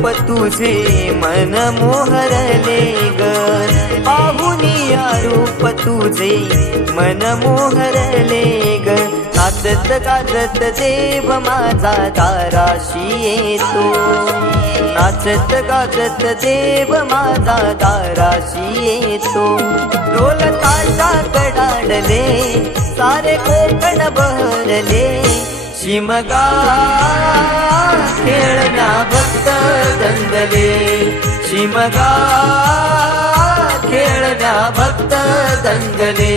रूप तुझे मन मोहरले ग. पाहुनिया रूप तुझे मन मोहरले ग. नाचत गाजत देव माझा दाराशी येतो. नाचत गाजत देव माझा दाराशी येतो. ढोल ताशा कडाडले सारे कोकण बहरले. शिमगा ಕೇಳದೆ ಶಿಮಗ ಕೇಳದ ಭಕ್ತ ದಂಗನೇ.